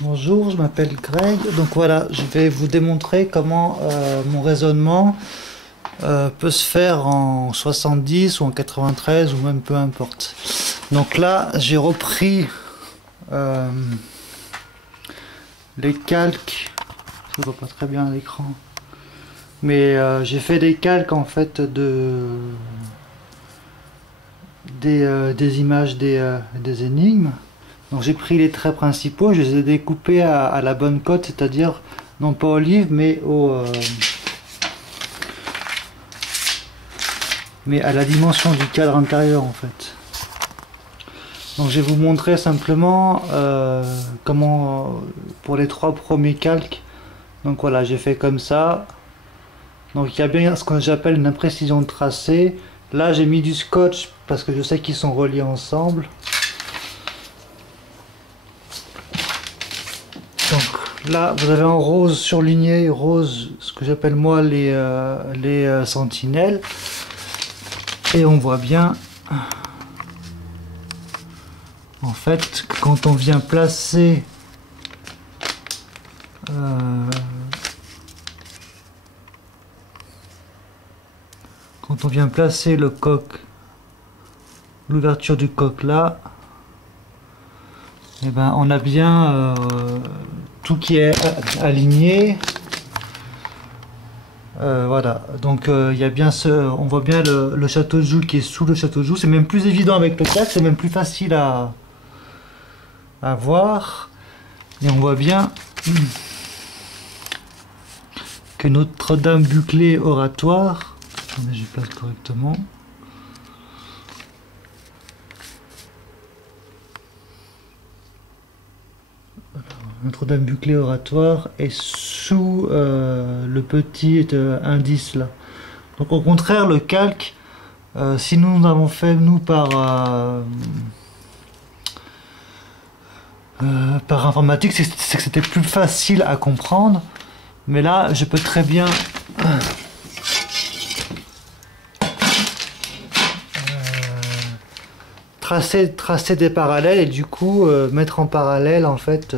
Bonjour, je m'appelle Greg. Donc voilà, je vais vous démontrer comment mon raisonnement peut se faire en 70 ou en 93 ou même peu importe. Donc là, j'ai repris euh, les calques. Je vois pas très bien à l'écran, mais j'ai fait des calques en fait des images des énigmes. Donc j'ai pris les traits principaux, je les ai découpés à la bonne cote, c'est-à-dire non pas au livre, mais à la dimension du cadre intérieur en fait. Donc je vais vous montrer simplement comment pour les trois premiers calques. Donc voilà, j'ai fait comme ça. Donc il y a bien ce que j'appelle une imprécision de tracé. Là j'ai mis du scotch parce que je sais qu'ils sont reliés ensemble. Donc là, vous avez en rose surligné, rose, ce que j'appelle moi les sentinelles. Et on voit bien, en fait, que quand on vient placer le coq, l'ouverture du coq là, et ben on a bien tout qui est aligné. Voilà, donc il y a bien on voit bien le château de joue qui est sous le château de joue. C'est même plus évident avec le casque, c'est même plus facile à voir. Et on voit bien que Notre-Dame buclée oratoire, attendez, je place correctement. Notre-Dame buclée oratoire est sous le petit indice là. Donc au contraire, le calque, si nous avons fait nous par informatique, c'est que c'était plus facile à comprendre. Mais là, je peux très bien tracer des parallèles et du coup mettre en parallèle en fait.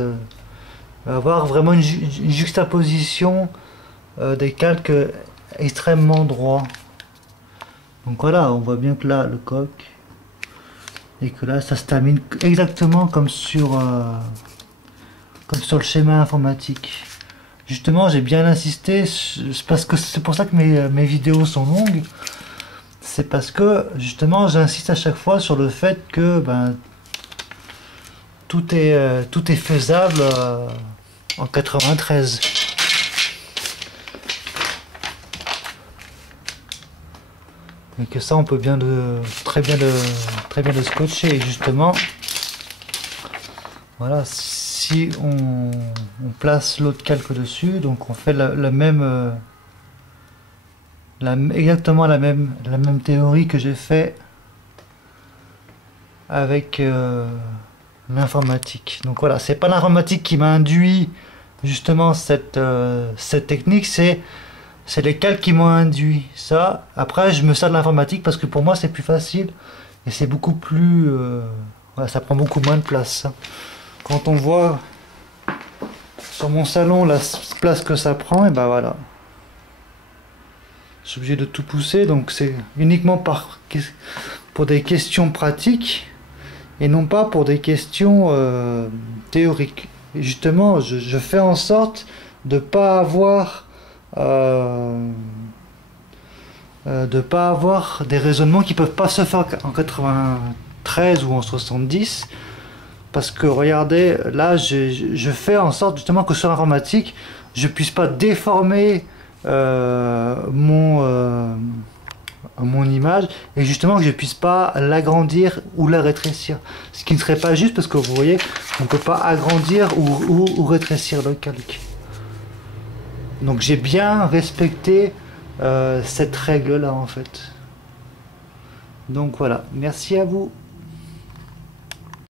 Avoir vraiment une juxtaposition des calques extrêmement droits. Donc voilà, on voit bien que là le coq et que là ça se termine exactement comme sur le schéma informatique. Justement, j'ai bien insisté parce que c'est pour ça que mes vidéos sont longues. C'est parce que justement j'insiste à chaque fois sur le fait que ben, tout est faisable en 93. Et que ça on peut bien très bien le scotcher. Et justement, voilà, si on place l'autre calque dessus, donc on fait exactement la même théorie que j'ai fait avec l'informatique. Donc voilà, c'est pas l'informatique qui m'a induit justement cette technique, c'est les calques qui m'ont induit ça. Après je me sers de l'informatique parce que pour moi c'est plus facile et c'est beaucoup plus voilà, ça prend beaucoup moins de place. Quand on voit sur mon salon la place que ça prend, et ben voilà, je suis obligé de tout pousser, donc c'est uniquement pour des questions pratiques et non pas pour des questions théoriques. Et justement, je fais en sorte de pas avoir des raisonnements qui peuvent pas se faire en 93 ou en 70, parce que regardez, là je fais en sorte justement que sur l'informatique je puisse pas déformer mon image, et justement que je puisse pas l'agrandir ou la rétrécir, ce qui ne serait pas juste parce que vous voyez on peut pas agrandir ou rétrécir le calque. Donc j'ai bien respecté cette règle là en fait. Donc voilà, merci à vous.